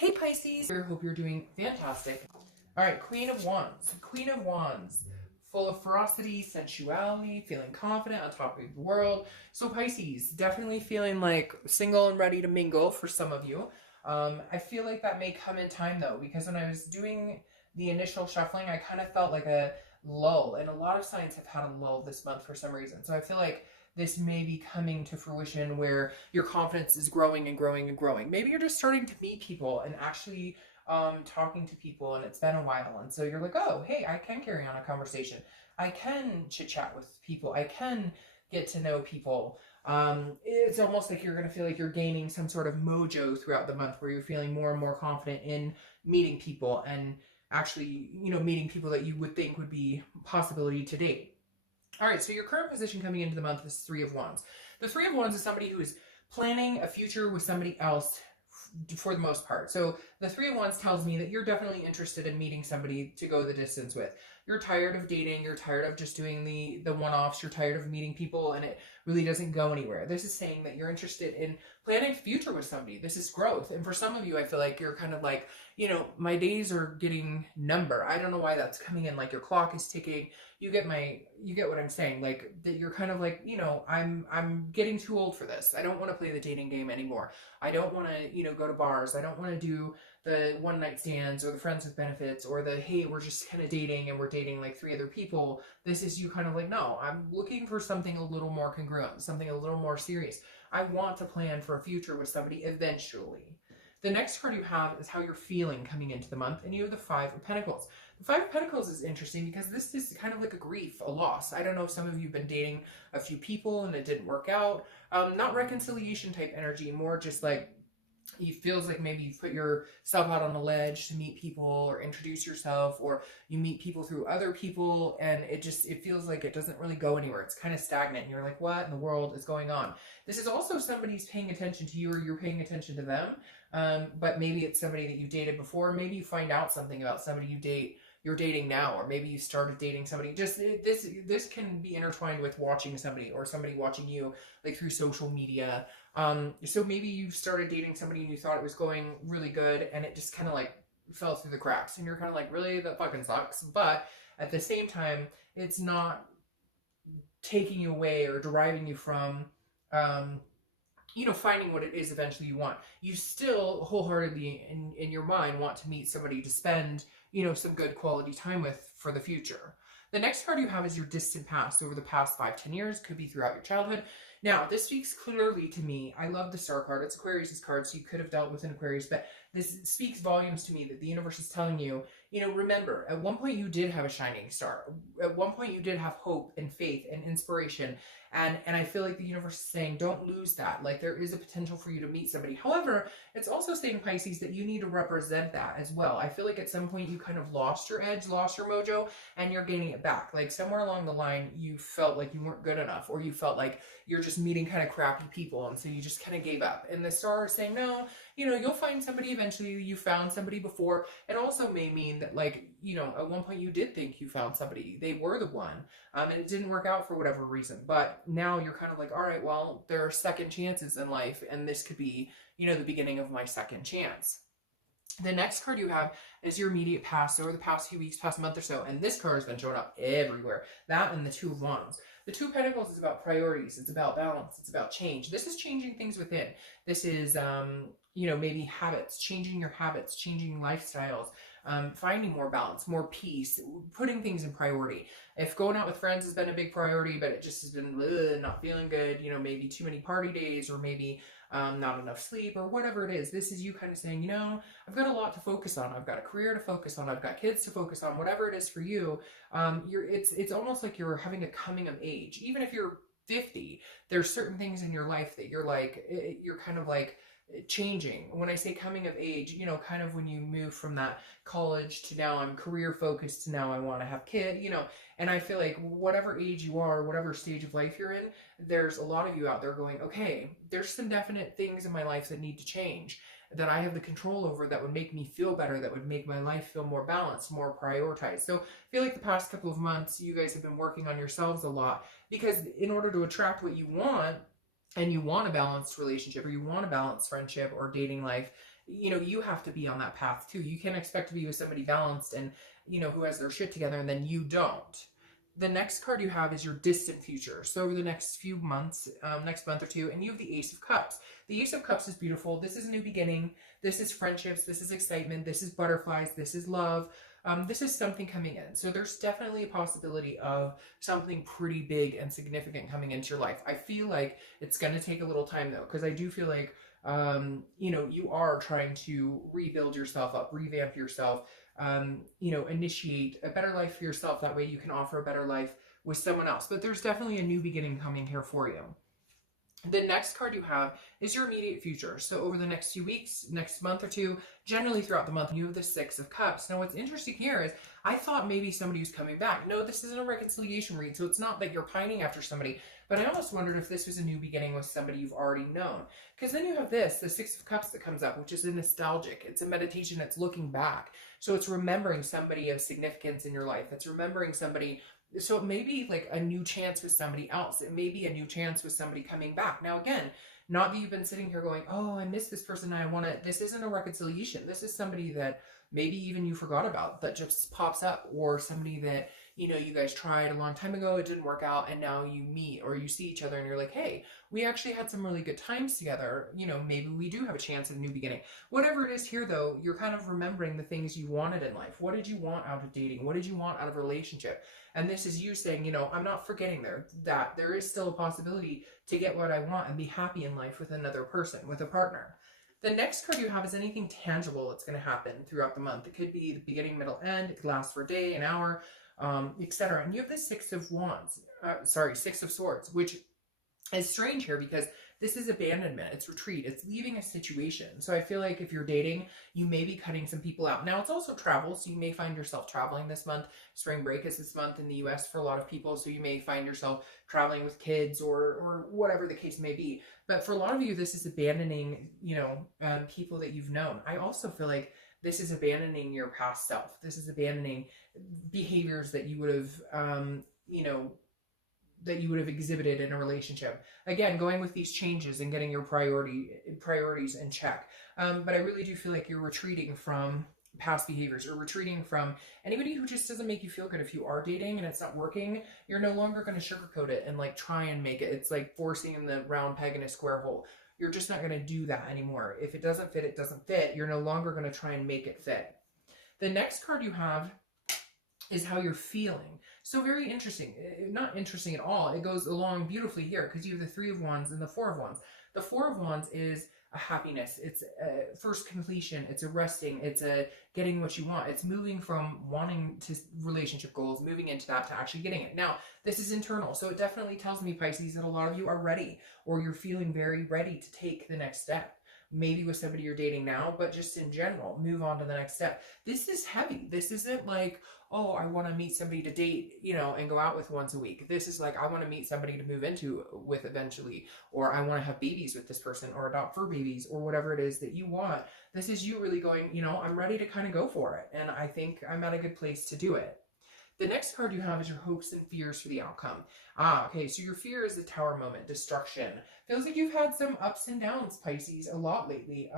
Hey Pisces, I hope you're doing fantastic. All right, Queen of Wands. Queen of Wands, full of ferocity, sensuality, feeling confident, on top of the world. So Pisces, definitely feeling like single and ready to mingle for some of you. I feel like that may come in time though, because when I was doing the initial shuffling, I kind of felt like a lull, and a lot of signs have had a lull this month for some reason. So I feel like this may be coming to fruition where your confidence is growing and growing and growing. Maybe you're just starting to meet people and actually talking to people, and it's been a while. And so you're like, oh, hey, I can carry on a conversation. I can chit chat with people. I can get to know people. It's almost like you're going to feel like you're gaining some sort of mojo throughout the month where you're feeling more and more confident in meeting people and actually, meeting people that you would think would be a possibility to date. All right, so your current position coming into the month is Three of Wands. The Three of Wands is somebody who is planning a future with somebody else for the most part. So the Three of Wands tells me that you're definitely interested in meeting somebody to go the distance with. You're tired of dating. You're tired of just doing the one-offs. You're tired of meeting people and it really doesn't go anywhere. This is saying that you're interested in planning a future with somebody. This is growth. And for some of you, I feel like you're kind of like, my days are getting number. I don't know why that's coming in. Like your clock is ticking. You get what I'm saying. Like that you're kind of like, I'm getting too old for this. I don't want to play the dating game anymore. I don't want to, go to bars. I don't want to do the one night stands or the friends with benefits or the, hey, we're just kind of dating and we're dating like 3 other people. This is you kind of like, no, I'm looking for something a little more congruent, something a little more serious. I want to plan for a future with somebody eventually. The next card you have is how you're feeling coming into the month, and you have the Five of Pentacles. The Five of Pentacles is interesting because this is kind of like a grief, a loss. I don't know if some of you have been dating a few people and it didn't work out. Not reconciliation type energy, more just like it feels like maybe you put yourself out on a ledge to meet people or introduce yourself, or you meet people through other people and it feels like it doesn't really go anywhere. It's kind of stagnant and you're like, what in the world is going on? This is also somebody's paying attention to you or you're paying attention to them. But maybe it's somebody that you dated before. Maybe you find out something about somebody you're dating now, or maybe you started dating somebody. This can be intertwined with watching somebody or somebody watching you like through social media. So maybe you started dating somebody and you thought it was going really good and it just kind of like fell through the cracks and you're kind of like, really, that fucking sucks. But at the same time, it's not taking you away or deriving you from finding what it is eventually you want. You still wholeheartedly in your mind want to meet somebody to spend, some good quality time with for the future. The next card you have is your distant past, over the past 5-10 years, could be throughout your childhood. Now, this speaks clearly to me. I love the Star card. It's Aquarius' card, so you could have dealt with an Aquarius, but this speaks volumes to me that the universe is telling you, remember, at one point you did have a shining star. At one point you did have hope and faith and inspiration. And I feel like the universe is saying, don't lose that. Like, there is a potential for you to meet somebody. However, it's also saying, Pisces, that you need to represent that as well. I feel like at some point you kind of lost your edge, lost your mojo, and you're gaining it back. Like, somewhere along the line, you felt like you weren't good enough, or you felt like you're just meeting kind of crappy people, and so you just kind of gave up. And the star is saying, no, you'll find somebody eventually. You found somebody before. It also may mean that, like, at one point you did think you found somebody. They were the one. And it didn't work out for whatever reason. But now you're kind of like, all right, well, there are second chances in life, and this could be, the beginning of my second chance. The next card you have is your immediate past, over the past few weeks, past month or so, and this card has been showing up everywhere. That and the Two of Wands. The Two of Pentacles is about priorities. It's about balance. It's about change. This is changing things within. This is, maybe habits, changing your habits, changing lifestyles, finding more balance, more peace, putting things in priority. If going out with friends has been a big priority, but it just has been not feeling good, maybe too many party days, or maybe not enough sleep, or whatever it is, this is you kind of saying, I've got a lot to focus on. I've got a career to focus on. I've got kids to focus on. Whatever it is for you, it's almost like you're having a coming of age. Even if you're 50, there's certain things in your life that you're like, you're kind of like changing. When I say coming of age, kind of when you move from that college to now I'm career focused to now I want to have kids, and I feel like whatever age you are, whatever stage of life you're in, there's a lot of you out there going, okay, there's some definite things in my life that need to change, that I have the control over, that would make me feel better, that would make my life feel more balanced, more prioritized. So I feel like the past couple of months, you guys have been working on yourselves a lot, because in order to attract what you want, and you want a balanced relationship, or you want a balanced friendship or dating life, you know, you have to be on that path too. You can't expect to be with somebody balanced and, you know, who has their shit together and then you don't. The next card you have is your distant future. So over the next few months, next month or two, and you have the Ace of Cups. The Ace of Cups is beautiful. This is a new beginning. This is friendships. This is excitement. This is butterflies. This is love. This is something coming in. So there's definitely a possibility of something pretty big and significant coming into your life. I feel like it's going to take a little time though, because I do feel like, you know, you are trying to rebuild yourself up, revamp yourself, you know, initiate a better life for yourself. That way you can offer a better life with someone else. But there's definitely a new beginning coming here for you. The next card you have is your immediate future. So over the next few weeks, next month or two, generally throughout the month, you have the Six of Cups. Now what's interesting here is I thought maybe somebody was coming back. No, this isn't a reconciliation read. So it's not that you're pining after somebody, but I almost wondered if this was a new beginning with somebody you've already known. Because then you have this, the Six of Cups that comes up, which is a nostalgic. It's a meditation. It's looking back. So it's remembering somebody of significance in your life. It's remembering somebody. So it may be like a new chance with somebody else. It may be a new chance with somebody coming back. Now, again, not that you've been sitting here going, oh, I miss this person. I want to, this isn't a reconciliation. This is somebody that maybe even you forgot about that just pops up, or somebody that, you know, you guys tried a long time ago, it didn't work out, and now you meet or you see each other and you're like, hey, we actually had some really good times together. You know, maybe we do have a chance at a new beginning. Whatever it is here, though, you're kind of remembering the things you wanted in life. What did you want out of dating? What did you want out of a relationship? And this is you saying, you know, I'm not forgetting that there is still a possibility to get what I want and be happy in life with another person, with a partner. The next card you have is anything tangible that's going to happen throughout the month. It could be the beginning, middle, end. It could last for a day, an hour, etc. And you have the Six of Swords, which is strange here because this is abandonment. It's retreat. It's leaving a situation. So I feel like if you're dating, you may be cutting some people out. Now it's also travel. So you may find yourself traveling this month. Spring break is this month in the US for a lot of people. So you may find yourself traveling with kids or whatever the case may be. But for a lot of you, this is abandoning, you know, people that you've known. I also feel like this is abandoning your past self. This is abandoning behaviors that you would have, you know, that you would have exhibited in a relationship. Again, going with these changes and getting your priorities in check. But I really do feel like you're retreating from past behaviors, or retreating from anybody who just doesn't make you feel good. If you are dating and it's not working, you're no longer going to sugarcoat it and like try and make it. It's like forcing the round peg in a square hole. You're just not going to do that anymore. If it doesn't fit, it doesn't fit. You're no longer going to try and make it fit. The next card you have is how you're feeling. So very interesting. Not interesting at all. It goes along beautifully here because you have the Three of Wands and the Four of Wands. The Four of Wands is a happiness. It's a first completion. It's a resting. It's a getting what you want. It's moving from wanting to relationship goals, moving into that to actually getting it. Now, this is internal. So it definitely tells me, Pisces, that a lot of you are ready, or you're feeling very ready to take the next step. Maybe with somebody you're dating now, but just in general, move on to the next step. This is heavy. This isn't like, oh, I want to meet somebody to date, you know, and go out with once a week. This is like, I want to meet somebody to move into with eventually, or I want to have babies with this person, or adopt fur babies, or whatever it is that you want. This is you really going, you know, I'm ready to kind of go for it. And I think I'm at a good place to do it. The next card you have is your hopes and fears for the outcome. Okay, so your fear is the Tower moment, destruction. Feels like you've had some ups and downs, Pisces, a lot lately.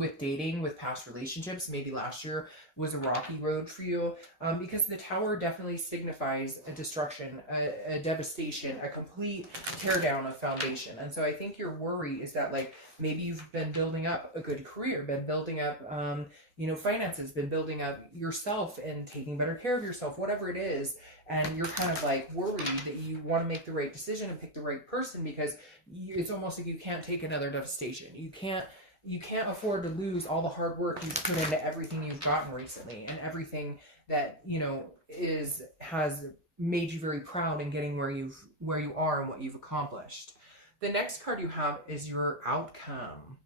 With dating, with past relationships. Maybe last year was a rocky road for you, because the Tower definitely signifies a destruction, a devastation, a complete teardown of foundation. And so I think your worry is that, like, maybe you've been building up a good career, been building up, you know, finances, been building up yourself and taking better care of yourself, whatever it is. And you're kind of like worried that you want to make the right decision and pick the right person, because it's almost like you can't take another devastation. You can't afford to lose all the hard work you've put into everything you've gotten recently, and everything that, you know, has made you very proud in getting where you are and what you've accomplished. The next card you have is your outcome.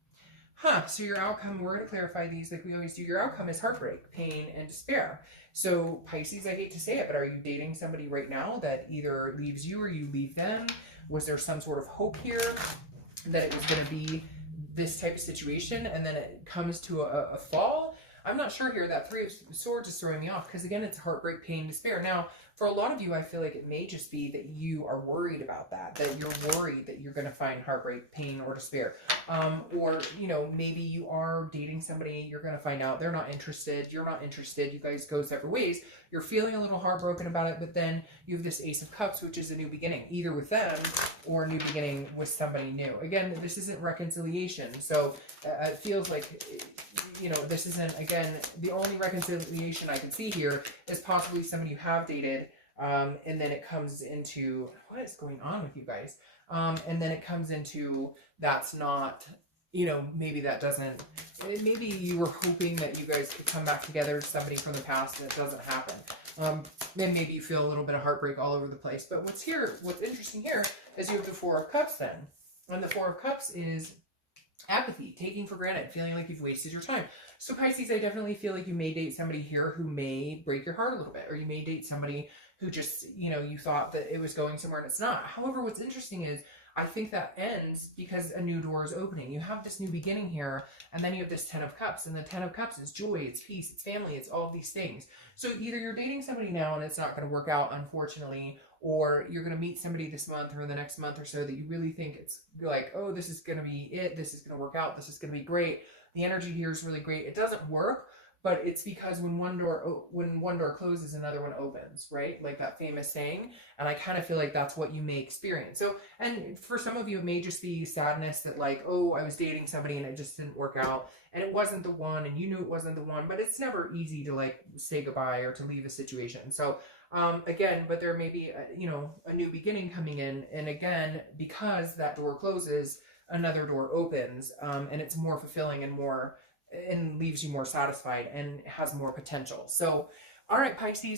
So your outcome, we're going to clarify these like we always do. Your outcome is heartbreak, pain, and despair. So Pisces, I hate to say it, but are you dating somebody right now that either leaves you or you leave them? Was there some sort of hope here that it was going to be this type of situation, and then it comes to a fall? I'm not sure here. That Three of Swords is throwing me off because, again, it's heartbreak, pain, despair. Now, For a lot of you, I feel like it may just be that you are worried about that you're worried that you're going to find heartbreak, pain, or despair. Or, you know, maybe you are dating somebody, you're going to find out they're not interested, you're not interested, you guys go separate ways, you're feeling a little heartbroken about it, but then you have this Ace of Cups, which is a new beginning, either with them or a new beginning with somebody new. Again, this isn't reconciliation, so it feels like, you know, this isn't, again, the only reconciliation I can see here is possibly somebody you have dated, and then it comes into, what is going on with you guys? And then it comes into, that's not, you know, maybe that doesn't, maybe you were hoping that you guys could come back together, somebody from the past, and it doesn't happen. Then maybe you feel a little bit of heartbreak all over the place. But what's interesting here is you have the Four of Cups then. And the Four of Cups is apathy, taking for granted, feeling like you've wasted your time. So Pisces, I definitely feel like you may date somebody here who may break your heart a little bit, or you may date somebody who just, you know, you thought that it was going somewhere and it's not. However, what's interesting is I think that ends because a new door is opening. You have this new beginning here, and then you have this Ten of Cups, and the Ten of Cups is joy, it's peace, it's family, it's all of these things. So either you're dating somebody now and it's not going to work out, unfortunately, or you're going to meet somebody this month or the next month or so that you really think it's like, oh, this is going to be it, this is going to work out, this is going to be great. The energy here is really great. It doesn't work, but it's because when one door closes, another one opens, right? Like that famous saying. And I kind of feel like that's what you may experience. So, and for some of you, it may just be sadness that like, oh, I was dating somebody and it just didn't work out and it wasn't the one and you knew it wasn't the one, but it's never easy to like say goodbye or to leave a situation. So, again, but there may be, you know, a new beginning coming in. And again, because that door closes, another door opens, and it's more fulfilling and more, and leaves you more satisfied and has more potential. So, all right, Pisces.